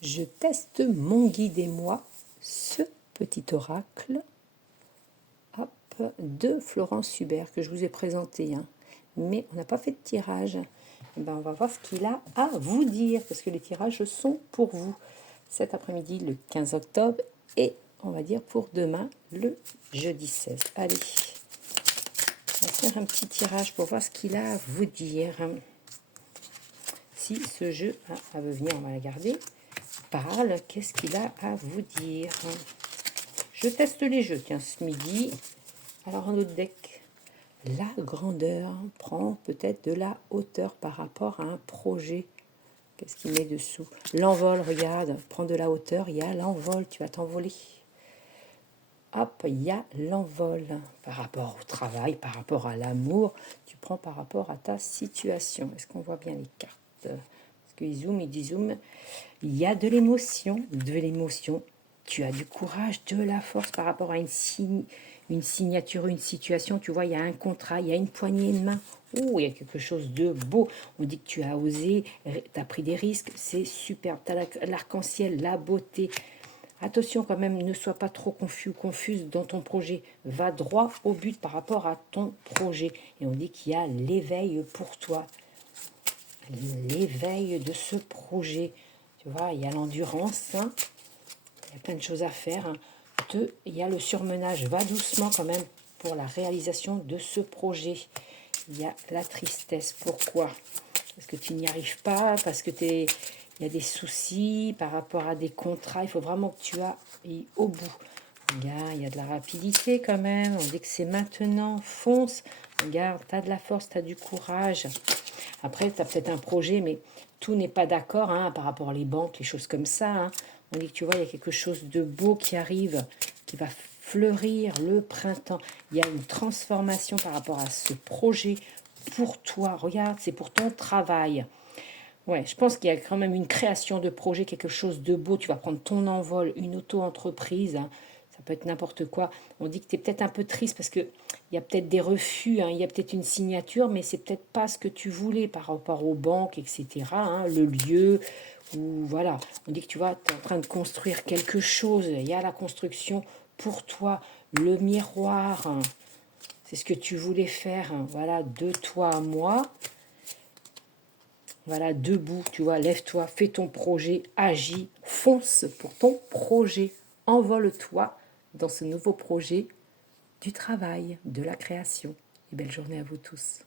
Je teste mon guide et moi, ce petit oracle de Florence Hubert que je vous ai présenté. Mais on n'a pas fait de tirage. On va voir ce qu'il a à vous dire, parce que les tirages sont pour vous. Cet après-midi, le 15 octobre, et on va dire pour demain, le jeudi 16. Allez, on va faire un petit tirage pour voir ce qu'il a à vous dire. Si ce jeu, à venir, on va la garder, parle, qu'est-ce qu'il a à vous dire? Je teste les jeux, tiens, ce midi. Alors, un autre deck, la grandeur prend peut-être de la hauteur par rapport à un projet. Qu'est-ce qu'il met dessous? L'envol, regarde, prend de la hauteur, il y a l'envol, tu vas t'envoler. Hop, il y a l'envol par rapport au travail, par rapport à l'amour, tu prends par rapport à ta situation. Est-ce qu'on voit bien les cartes? Parce qu'il zoome, il dit zoom. Il y a de l'émotion, tu as du courage, de la force par rapport à une signature, une situation. Tu vois, il y a un contrat, il y a une poignée de main. Oh, il y a quelque chose de beau. On dit que tu as osé, tu as pris des risques, c'est super. Tu as l'arc-en-ciel, la beauté. Attention quand même, ne sois pas trop confus ou confuse dans ton projet. Va droit au but par rapport à ton projet. Et on dit qu'il y a l'éveil pour toi. L'éveil de ce projet. Tu vois, il y a l'endurance. Il y a plein de choses à faire. Il y a le surmenage. Va doucement quand même pour la réalisation de ce projet. Il y a la tristesse. Pourquoi? Parce que tu n'y arrives pas, parce que il y a des soucis par rapport à des contrats. Il faut vraiment que tu ailles au bout. Regarde, il y a de la rapidité quand même. On dit que c'est maintenant. Fonce. Regarde, tu as de la force, tu as du courage. Après, tu as peut-être un projet, mais tout n'est pas d'accord par rapport aux banques, les choses comme ça. On dit que tu vois, il y a quelque chose de beau qui arrive, qui va fleurir le printemps. Il y a une transformation par rapport à ce projet pour toi. Regarde, c'est pour ton travail. Ouais, je pense qu'il y a quand même une création de projet, quelque chose de beau. Tu vas prendre ton envol, une auto-entreprise. Ça peut être n'importe quoi. On dit que tu es peut-être un peu triste parce qu'il y a peut-être des refus, il y a peut-être une signature, mais c'est peut-être pas ce que tu voulais par rapport aux banques, etc. Le lieu, ou voilà. On dit que tu vois, tu es en train de construire quelque chose. Il y a la construction pour toi, le miroir. C'est ce que tu voulais faire, voilà, de toi à moi. Voilà, debout, tu vois, lève-toi, fais ton projet, agis, fonce pour ton projet. Envole-toi dans ce nouveau projet du travail, de la création. Et belle journée à vous tous.